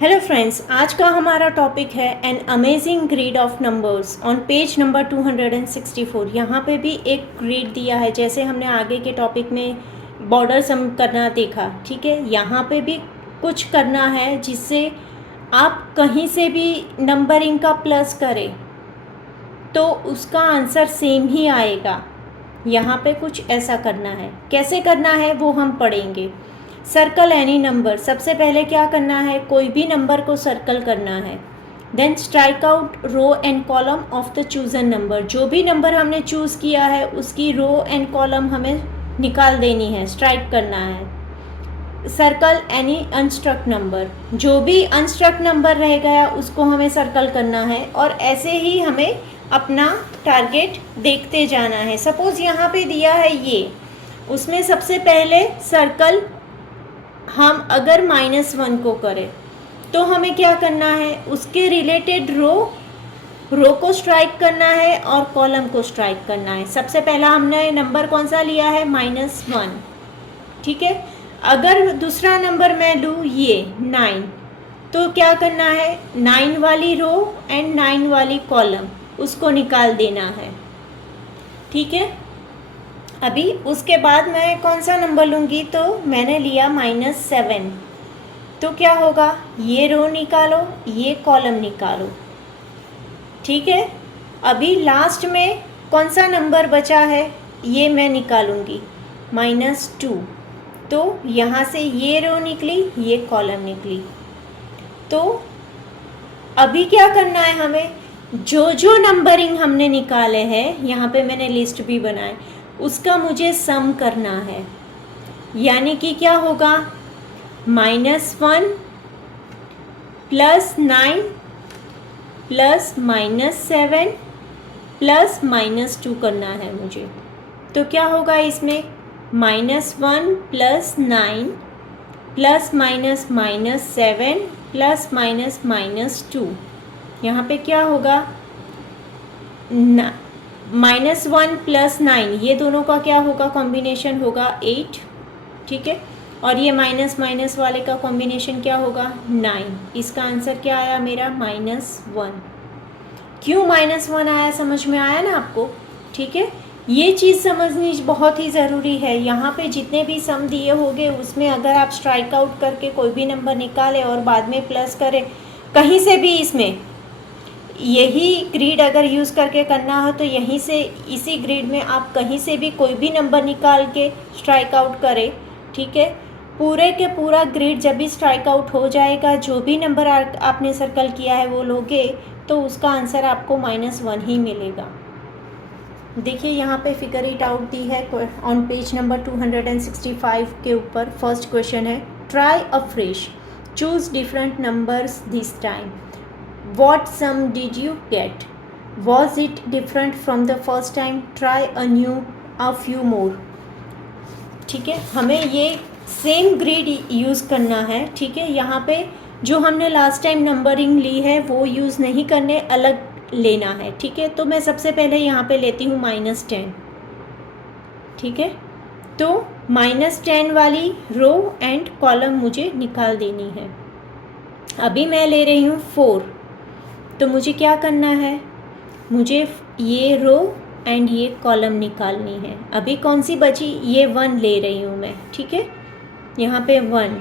Hello friends, आज का हमारा टॉपिक है an amazing grid of numbers on page number 264। यहाँ पे भी एक ग्रिड दिया है, जैसे हमने आगे के टॉपिक में बॉर्डर सम करना देखा। ठीक है, यहाँ पे भी कुछ करना है जिससे आप कहीं से भी नंबरिंग का प्लस करें तो उसका आंसर सेम ही आएगा। यहाँ पे कुछ ऐसा करना है, कैसे करना है वो हम पढ़ेंगे। सर्कल एनी नंबर, सबसे पहले क्या करना है, कोई भी नंबर को सर्कल करना है। Then strike out row and column of the chosen number, जो भी नंबर हमने चूज़ किया है उसकी रो एंड कॉलम हमें निकाल देनी है, स्ट्राइक करना है। सर्कल एनी अनस्ट्रक्ट नंबर, जो भी अनस्ट्रक्ट नंबर रह गया उसको हमें सर्कल करना है और ऐसे ही हमें अपना टारगेट देखते जाना है। सपोज़ यहाँ पे दिया है ये, उसमें सबसे पहले सर्कल हम अगर -1 को करें तो हमें क्या करना है, उसके रिलेटेड रो को स्ट्राइक करना है और कॉलम को स्ट्राइक करना है। सबसे पहला हमने नंबर कौन सा लिया है, -1। ठीक है, अगर दूसरा नंबर मैं लूँ ये 9, तो क्या करना है, 9 वाली रो एंड 9 वाली कॉलम उसको निकाल देना है। ठीक है, अभी उसके बाद मैं कौन सा नंबर लूँगी, तो मैंने लिया -7, तो क्या होगा, ये रो निकालो ये कॉलम निकालो। ठीक है, अभी लास्ट में कौन सा नंबर बचा है ये मैं निकालूँगी, -2, तो यहाँ से ये रो निकली ये कॉलम निकली। तो अभी क्या करना है, हमें जो नंबरिंग हमने निकाले हैं, यहाँ पे मैंने लिस्ट भी बनाए, उसका मुझे सम करना है। यानी कि क्या होगा, -1 + 9 + -7 + -2 करना है मुझे। तो क्या होगा इसमें, -1 + 9 ± -7 ± -2, यहाँ पे क्या होगा, -1 + 9, ये दोनों का क्या होगा, कॉम्बिनेशन होगा 8। ठीक है, और ये माइनस वाले का कॉम्बिनेशन क्या होगा, 9। इसका आंसर क्या आया मेरा, -1। क्यों -1 आया, समझ में आया ना आपको। ठीक है, ये चीज़ समझनी बहुत ही ज़रूरी है। यहाँ पे जितने भी सम दिए होंगे उसमें अगर आप स्ट्राइक आउट करके कोई भी नंबर निकालें और बाद में प्लस करें कहीं से भी, इसमें यही ग्रिड अगर यूज़ करके करना हो तो यहीं से इसी ग्रिड में आप कहीं से भी कोई भी नंबर निकाल के स्ट्राइक आउट करें। ठीक है, पूरे के पूरा ग्रिड जब भी स्ट्राइक आउट हो जाएगा, जो भी नंबर आपने सर्कल किया है वो लोगे तो उसका आंसर आपको -1 ही मिलेगा। देखिए यहाँ पे फिगर इट आउट दी है ऑन पेज नंबर 265 के ऊपर। फर्स्ट क्वेश्चन है, try a fresh, choose different numbers this time, what sum did you get, was it different from the first time, try a few more। ठीक है, हमें ये same grid use करना है। ठीक है, यहाँ पे जो हमने लास्ट टाइम नंबरिंग ली है वो यूज़ नहीं करने, अलग लेना है। ठीक है, तो मैं सबसे पहले यहाँ पे लेती हूँ -10। ठीक है, तो -10 वाली रो एंड कॉलम मुझे निकाल देनी है। अभी मैं ले रही हूँ 4, तो मुझे क्या करना है, मुझे ये रो एंड ये कॉलम निकालनी है। अभी कौन सी बची, ये 1 ले रही हूँ मैं। ठीक है, यहाँ पे 1,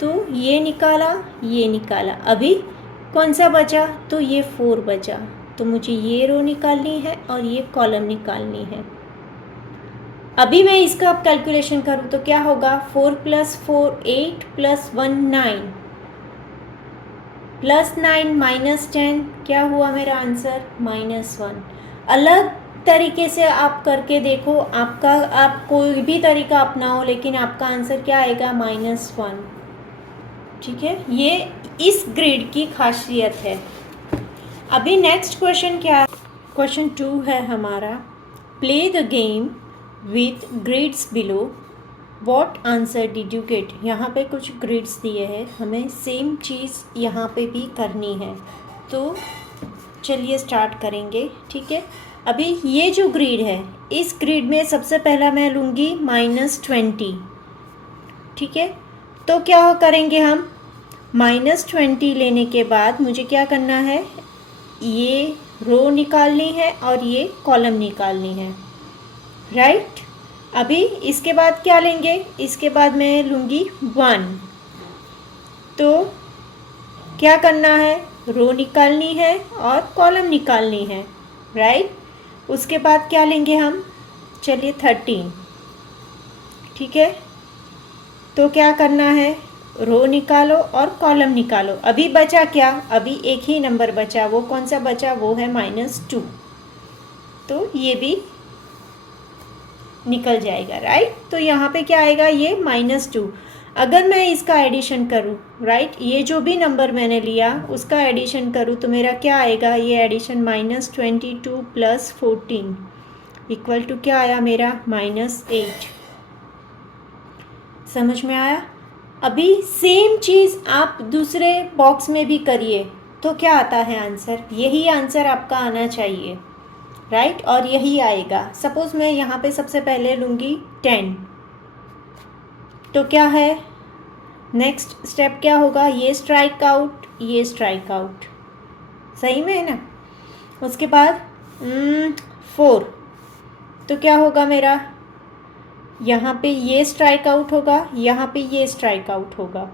तो ये निकाला ये निकाला, अभी कौन सा बचा, तो ये 4 बचा, तो मुझे ये रो निकालनी है और ये कॉलम निकालनी है। अभी मैं इसका कैलकुलेशन करूँ तो क्या होगा, 4 + 4 8 + 1 9 +9 -10, क्या हुआ मेरा आंसर, -1। अलग तरीके से आप करके देखो, आप कोई भी तरीका अपनाओ लेकिन आपका आंसर क्या आएगा, -1। ठीक है, ये इस ग्रिड की खासियत है। अभी नेक्स्ट क्वेश्चन क्या है, क्वेश्चन 2 है हमारा, play the game with grids below, what answer did you get. यहाँ पे कुछ ग्रिड्स दिए हैं, हमें सेम चीज़ यहाँ पे भी करनी है, तो चलिए स्टार्ट करेंगे। ठीक है, अभी ये जो ग्रिड है, इस ग्रिड में सबसे पहला मैं लूँगी -20। ठीक है, तो क्या करेंगे हम, -20 लेने के बाद मुझे क्या करना है, ये रो निकालनी है और ये कॉलम निकालनी है, राइट। अभी इसके बाद क्या लेंगे, इसके बाद मैं लूँगी 1। तो क्या करना है, रो निकालनी है और कॉलम निकालनी है, राइट। उसके बाद क्या लेंगे हम, चलिए 13, ठीक है। तो क्या करना है, रो निकालो और कॉलम निकालो। अभी बचा क्या, अभी एक ही नंबर बचा, वो कौन सा बचा, वो है -2। तो ये भी निकल जाएगा, राइट। तो यहाँ पे क्या आएगा, ये -2। अगर मैं इसका एडिशन करूँ, राइट, ये जो भी नंबर मैंने लिया उसका एडिशन करूँ तो मेरा क्या आएगा, ये एडिशन -22 + 14 इक्वल टू क्या आया मेरा, -8। समझ में आया। अभी सेम चीज़ आप दूसरे बॉक्स में भी करिए तो क्या आता है आंसर, यही आंसर आपका आना चाहिए, राइट। और यही आएगा। सपोज़ मैं यहाँ पे सबसे पहले लूँगी 10, तो क्या है, नेक्स्ट स्टेप क्या होगा, ये स्ट्राइक आउट, ये स्ट्राइक आउट, सही में है ना। उसके बाद 4, तो क्या होगा मेरा, यहाँ पे ये स्ट्राइक आउट होगा, यहाँ पे ये स्ट्राइक आउट होगा,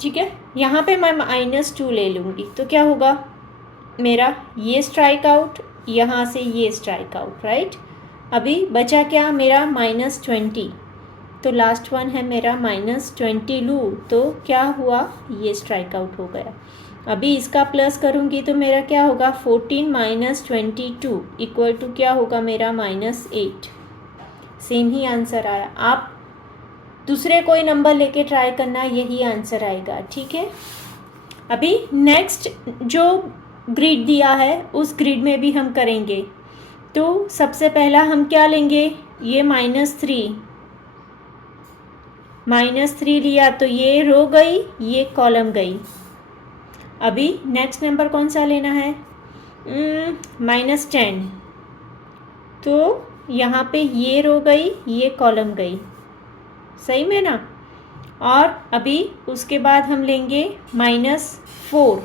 ठीक है। यहाँ पे मैं -2 ले लूँगी तो क्या होगा मेरा, ये स्ट्राइक आउट, यहाँ से ये स्ट्राइक आउट, राइट। अभी बचा क्या मेरा, -20, तो लास्ट वन है मेरा -20 लूँ तो क्या हुआ, ये स्ट्राइक आउट हो गया। अभी इसका प्लस करूँगी तो मेरा क्या होगा, 14 - 22 इक्वल टू क्या होगा मेरा, -8। सेम ही आंसर आया। आप दूसरे कोई नंबर लेके ट्राई करना, यही आंसर आएगा, ठीक है। अभी नेक्स्ट जो ग्रिड दिया है उस ग्रिड में भी हम करेंगे। तो सबसे पहला हम क्या लेंगे, ये -3 लिया तो ये रो गई, ये कॉलम गई। अभी नेक्स्ट नंबर कौन सा लेना है, -10, तो यहाँ पे ये रो गई, ये कॉलम गई, सही में ना। और अभी उसके बाद हम लेंगे -4,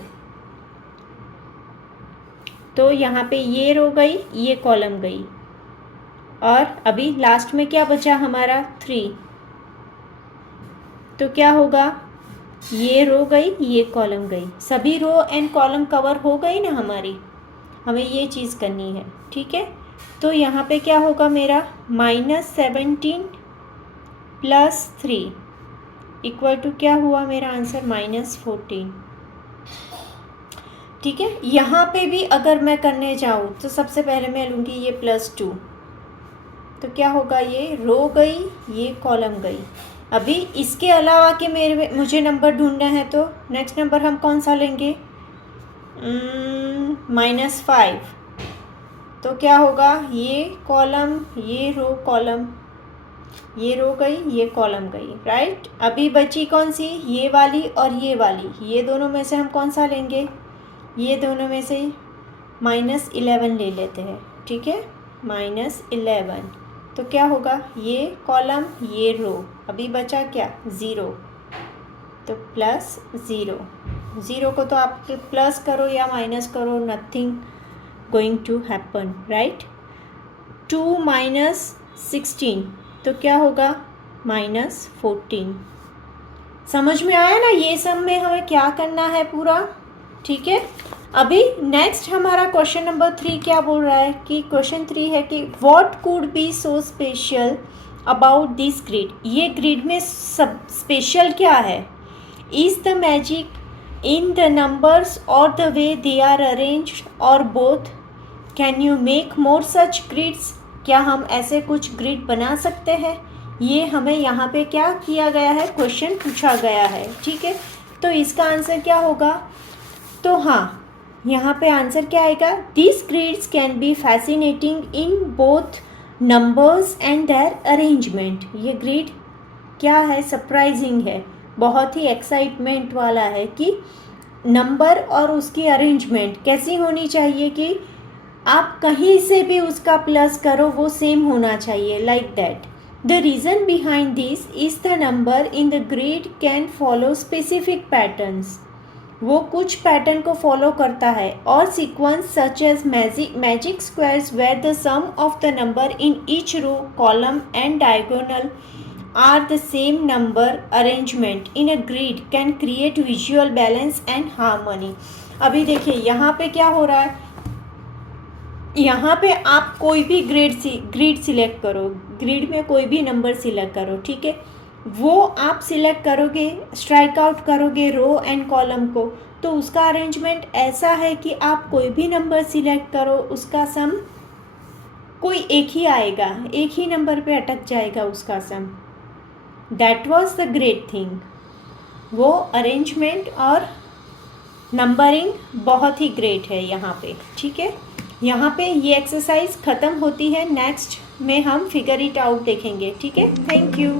तो यहाँ पे ये रो गई, ये कॉलम गई। और अभी लास्ट में क्या बचा हमारा, 3, तो क्या होगा, ये रो गई, ये कॉलम गई। सभी रो एंड कॉलम कवर हो गई ना हमारी, हमें ये चीज़ करनी है, ठीक है। तो यहाँ पे क्या होगा मेरा, -17 + 3 इक्वल टू क्या हुआ मेरा आंसर, -14, ठीक है। यहाँ पे भी अगर मैं करने जाऊँ तो सबसे पहले मैं लूँगी ये +2, तो क्या होगा, ये रो गई, ये कॉलम गई। अभी इसके अलावा के मुझे नंबर ढूंढना है तो नेक्स्ट नंबर हम कौन सा लेंगे, -5, तो क्या होगा, ये कॉलम, ये रो कॉलम, ये रो गई, ये कॉलम गई, राइट। अभी बची कौन सी, ये वाली और ये वाली, ये दोनों में से हम कौन सा लेंगे, ये दोनों में से -11 ले लेते हैं, ठीक है, -11, तो क्या होगा, ये कॉलम, ये रो। अभी बचा क्या, 0, तो +0, 0 को तो आप प्लस करो या माइनस करो, nothing going to happen, right. 2 - 16, तो क्या होगा, -14। समझ में आया ना, ये सब में हमें क्या करना है पूरा, ठीक है। अभी नेक्स्ट हमारा क्वेश्चन नंबर 3 क्या बोल रहा है कि क्वेश्चन 3 है कि what could be so special about this grid, ये ग्रिड में सब स्पेशल क्या है, is the magic in the numbers और the way they are arranged और both, can you make more such grids, क्या हम ऐसे कुछ ग्रिड बना सकते हैं। ये हमें यहाँ पे क्या किया गया है, क्वेश्चन पूछा गया है, ठीक है। तो इसका आंसर क्या होगा, तो हाँ, यहाँ पे आंसर क्या आएगा, this grids can be fascinating in both numbers and their arrangement. ये ग्रिड क्या है, सरप्राइजिंग है, बहुत ही एक्साइटमेंट वाला है कि नंबर और उसकी अरेंजमेंट कैसी होनी चाहिए कि आप कहीं से भी उसका प्लस करो वो सेम होना चाहिए, like that. The reason behind this is the number in the grid can follow specific patterns, वो कुछ पैटर्न को फॉलो करता है, और sequence such as magic squares where the sum of the number in each row column and diagonal are the same number arrangement in a grid can create visual balance and harmony. अभी देखिए यहाँ पे क्या हो रहा है, यहाँ पे आप कोई भी ग्रिड सिलेक्ट करो, ग्रिड में कोई भी नंबर सिलेक्ट करो, ठीक है, वो आप सिलेक्ट करोगे, स्ट्राइक आउट करोगे रो एंड कॉलम को, तो उसका अरेंजमेंट ऐसा है कि आप कोई भी नंबर सिलेक्ट करो, उसका सम कोई एक ही आएगा, एक ही नंबर पे अटक जाएगा उसका sum. That was the great thing. वो अरेंजमेंट और नंबरिंग बहुत ही ग्रेट है यहाँ पे, ठीक है। यहाँ पे ये एक्सरसाइज ख़त्म होती है, नेक्स्ट में हम फिगर इट आउट देखेंगे, ठीक है। Thank you.